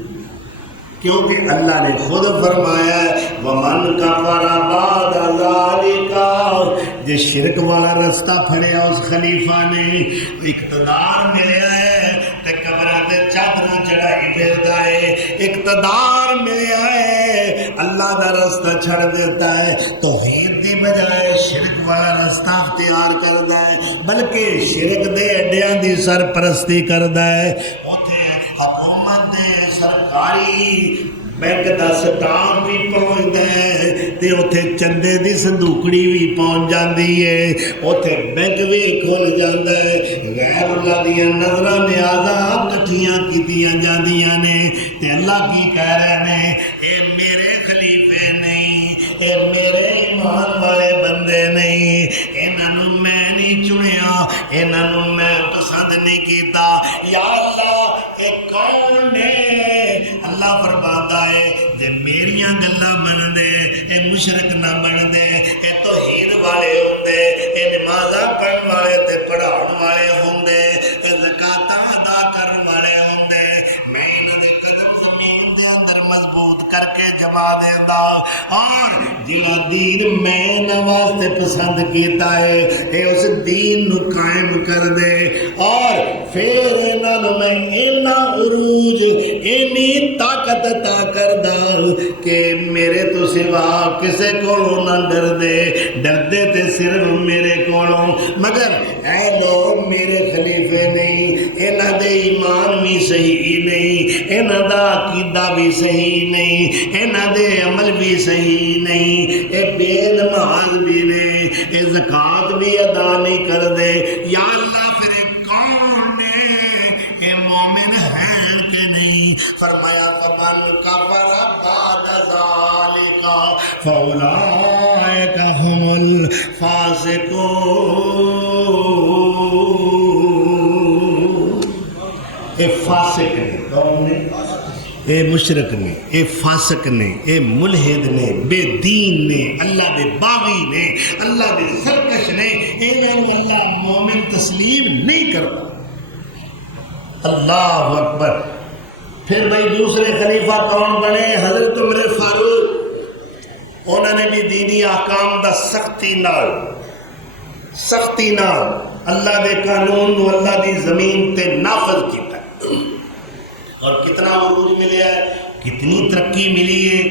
کیونکہ اللہ نے خود فرمایا وَمَنْ كَفَرَ بَعْدَ ذَلِكَ، جس شرک والا رستہ پھڑیا اس خلیفہ نے، اقتدار ملیا ہے تے قبراں تے چادراں چڑھائی پھردا ہے، اقتدار ملیا ہے اللہ دا رستہ چھڑ دیتا ہے، توحید دی بجائے شرک والا رستہ اختیار کردا ہے، بلکہ شرک دے اڈیاں دی سرپرستی کردا ہے۔ اوتھے حکومت دے سرکاری بینک دا سٹاف بھی پہنچدا ہے تے اوتھے چندے دی صندوقڑی بھی پہنچ جاندی ہے، اوتھے بینک بھی کھل جاندا ہے، غیر اللہ دیاں نظراں نیازاں کٹھیاں کیتیاں جاندیاں نے، تے اللہ کی کہہ رہے نے اے میرے خلیفے نہیں، اے میرے ایمان والے بندے نہیں، انہاں نو میں نہیں چنیا، انہاں نو میں پسند نہیں کیتا۔ یا اللہ اے کون نے؟ اللہ فرماتا ہے جے میریاں گلاں من دے، اے مشرک نہ بن دے، اے توحید والے ہوندے، اے نمازاں پڑھن والے تے پڑھاؤن والے ہوندے، اے زکاتاں ادا کرن والے ہوندے، میں انہاں دے قدم زمین دے اندر مضبوط کر کے جما دیندا، اور جڑا دین میں انہاں واسطے پسند کیتا ہے اے اس دین نو قائم کر دے، اور پھر انہاں نو میں اینا عروج اینی طاقت عطا کردا کہ میرے تو سوا کسے کولوں نہ ڈردے، ڈردے تے صرف میرے کولوں، مگر اے لوگ میرے خلیفے نہیں، انہاں دے ایمان بھی صحیح نہیں، انہاں دا عقیدہ بھی صحیح نہیں، انہاں دے عمل بھی صحیح نہیں، اے بے نماز بھی نے، اے زکوٰۃ بھی ادا نہیں کر دے۔ یا اللہ پھر کون نے؟ اے مومن ہیں کہ نہیں؟ فرمایا فمن کفر بعد ذلک فاولئک هم الفاسقون۔ اے فاسق نے، کون نے؟ اے مشرک نے، اے فاسق نے، اے ملحد نے، بے دین نے، اللہ دے باغی نے، اللہ دے سرکش نے، انہاں نوں اللہ مومن تسلیم نہیں کرتا۔ اللہ اکبر۔ پھر بھائی دوسرے خلیفہ کون بنے؟ حضرت عمر فاروق، انہوں نے بھی دینی احکام دا سختی نال اللہ دے قانون نو اللہ دی زمین تے نافذ کیتا، اور کتنا عروج ملیا ہے، کتنی ترقی ملی ہے،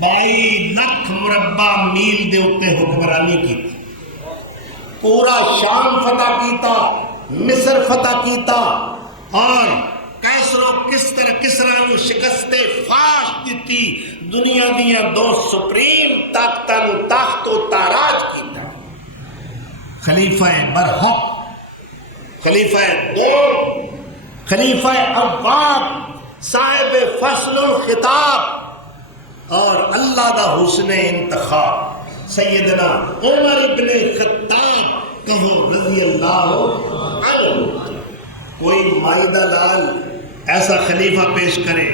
22 لاکھ مربع میل دے اوتے حکمرانی کی، پورا شام فتح کیتا، مصر فتح کیتا، اور کسرا نو شکست فاش دیتی، دنیا دیاں 2 سپریم طاقتاں نو تخت و تاراج کیتا۔ خلیفہ برحق، خلیفہ دوم، خلیفہ اواب، صاحب فصل الخطاب، زیادہ حسن انتخاب سیدنا عمر ابن خطاب کہو رضی اللہ عنہ. کوئی مائدہ لال ایسا خلیفہ پیش کرے،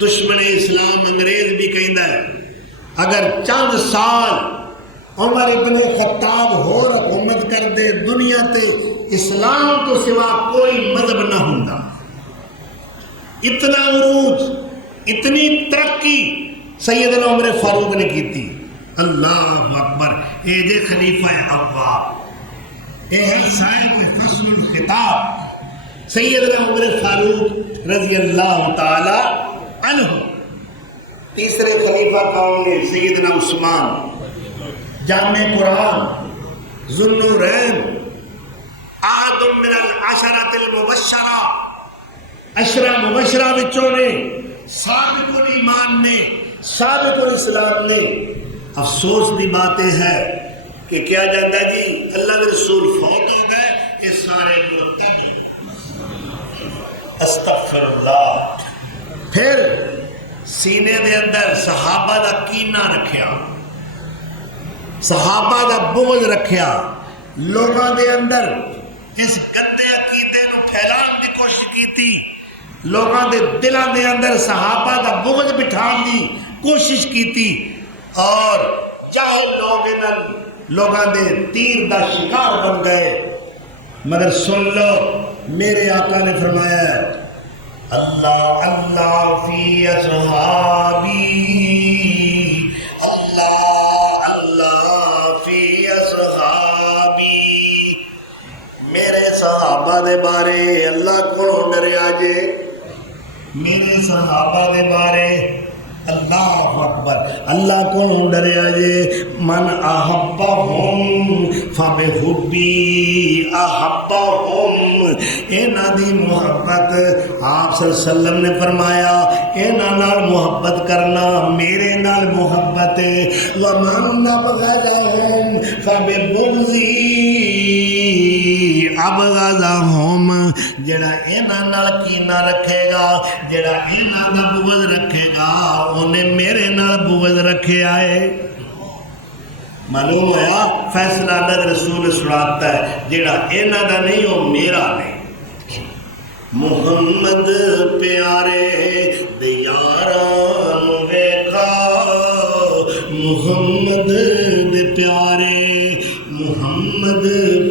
دشمن اسلام انگریز بھی کہندا ہے اگر چند سال عمر ابن خطاب ہو حکومت کر دے دنیا تے اسلام تو سوا کوئی مذہب نہ ہوندا. اتنا عروج، اتنی ترقی سیدنا عمر فاروق نے کی تھی. اللہ اکبر. اے جے خلیفہ اواب، اے ہے صاحب فصل الخطاب سیدنا عمر فاروق رضی اللہ تعالی عنہ. تیسرے خلیفہ کون ہیں؟ سیدنا عثمان، جامع قرآن، ذو النورین، احد من العشرۃ المبشرہ، عشرہ مبشرہ بچوں نے، سابق الایمان نے، سابق الاسلام نے. افسوس دی باتیں ہے کہ کیا جاندہ جی اللہ کے رسول فوت ہو گئے، یہ سارے مرتد. استغفر اللہ. پھر سینے دے اندر صحابہ دا کینہ رکھیا، صحابہ دا بغض رکھیا، لوگاں دے اندر اس گندے عقیدے نو پھیلان دی کوشش کیتی، لوگاں دے دلاں دے اندر صحابہ دا بغض بٹھان دی کوشش کیتی، اور جاہل لوگ انہاں لوگاں دے تیر دا شکار بن گئے. مگر سن لو میرے آقا نے فرمایا ہے اللہ اللہ فی اصحابی، اللہ اللہ فی اصحابی. میرے صحابہ دے بارے اللہ کو ڈریا جے، میرے صحابہ دے بارے اللہ اکبر اللہ کو ڈریا جے. من احبہم فبحبی احبہم. انہاں دی محبت آپ صلی اللہ علیہ وسلم نے فرمایا انہاں نال محبت کرنا میرے نال محبت. ومن ابغضہم فببغضی ابغضہم. جڑا انہاں نال کینہ رکھے گا، جڑا انہاں دا بغض رکھے گا، انہیں میرے نال بغض رکھے آئے. معلوم ہوا فیصلہ اللہ کے رسول سناتا ہے جڑا انہاں دا نہیں وہ میرا نہیں. محمد پیارے دے یاراں نوں ویکھا، محمد دے پیارے، محمد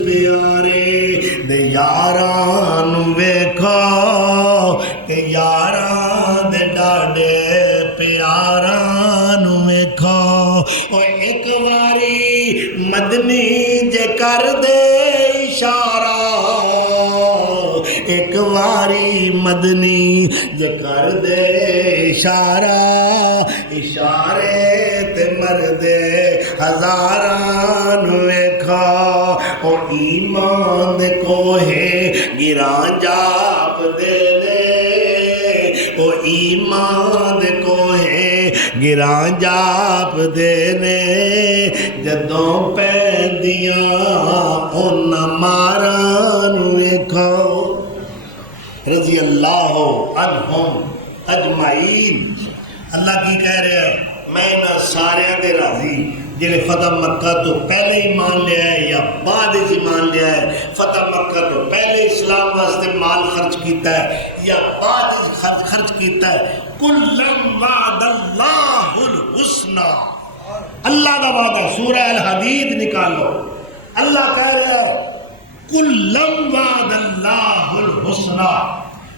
پیارے دے یاراں نوں ویکھا، تے یاراں دے ڈاڈے پیاراں نوں ویکھا. او ایک واری مدنی جے کر دے اشارہ، ایک واری مدنی جے کر دے اشارہ، اشارے تے مردے ہزاراں نوں ویکھا. او ایمان دے کوہے گراں جاپ دے دے، او ایمان دے کوہے گراں جاپ دے نے، جدوں پیندیاں انہاں ماراں نوں ویکھا. رضی اللہ عنہم اجمعین. اللہ کی کہہ رہے ہیں میں انہاں سارے دے راضی جنہیں فتح مکہ تو پہلے ایمان لیا ہے یا بعد اس ایمان لیا ہے. فتح مکہ تو پہلے اسلام واسطے مال خرچ کیتا ہے یا بعد اس خرچ کیتا ہے. کلم وعد اللہ الحسنى. اللہ کا وعدہ سورہ الحدید نکالو. اللہ کہہ رہا ہے کلم وعد اللہ الحسنى.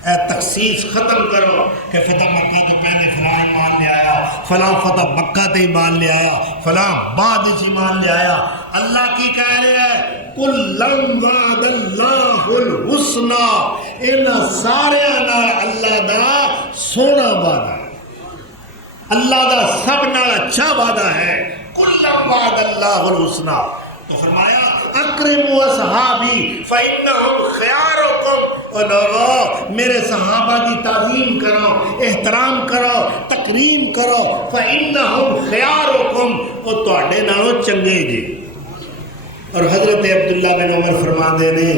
اے تخصیص ختم کرو کہ فتح مکہ تو پہلے فلاں ایمان لے آیا، فلاں فتح مکہ تے ایمان لے آیا، فلاں بعد اس ایمان لے آیا. اللہ کی کہہ رہے ہیں کلم وعد اللہ الحسنى. ان سارے نال اللہ دا سونا وعدہ، اللہ دا سب نال اچھا وعدہ ہے. کلم وعد اللہ الحسنى. تو فرمایا اکرموا اصحابی فانہم خیارکم. اور لوگو میرے صحابہ کی تعظیم کرو، احترام کرو، تکریم کرو. فانہم خیارکم. وہ تواڈے نالوں چنگے جی. اور حضرت عبداللہ بن عمر فرماندے نے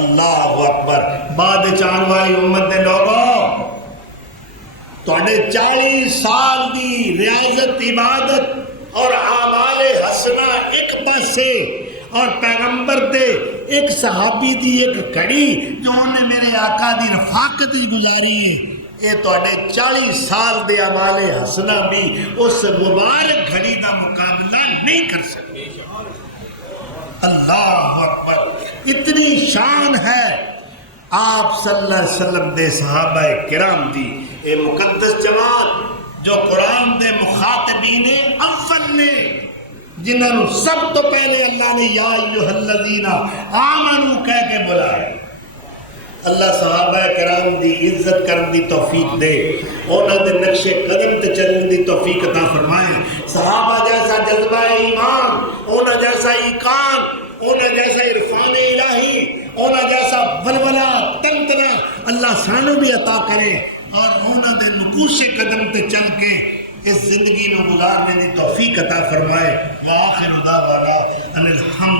اللہ اکبر بعد چان والی امت دے لوگوں تواڈے 40 سال دی ریاضت عبادت اور اعمال حسنہ ایک پاسے اور پیغمبر دے ایک صحابی دی ایک گھڑی جو انہیں میرے آقا دی رفاقت ہی گزاری ہے، یہ تواڈے 40 سال دے اعمال حسنہ بھی اس مبارک گھڑی دا مقابلہ نہیں کر سکتے۔ اللہ اکبر، اتنی شان ہے آپ صلی اللہ علیہ وسلم دے صحابہ کرام دی، اے مقدس جماعت جو قرآن دے مخاطبین اول نے، جنہوں سب تو پہلے اللہ نے یا ایھا الذین آمنوا کہہ کے بلایا۔ اللہ صحابہ کرام دی عزت کرن دی توفیق دے، انہاں دے نقش قدم تے چلن دی توفیق عطا فرمائے۔ صحابہ جیسا جذبہ ایمان، انہاں جیسا ایقان، انہاں جیسا عرفان الہی، انہاں جیسا ولولہ تنتنا اللہ سانو بھی عطا کرے، اور انہاں دے نقوش قدم تے چل کے اس زندگی میں گزارنے دی توفیق عطا فرمائے۔ وآخر دعوانا ان الحمد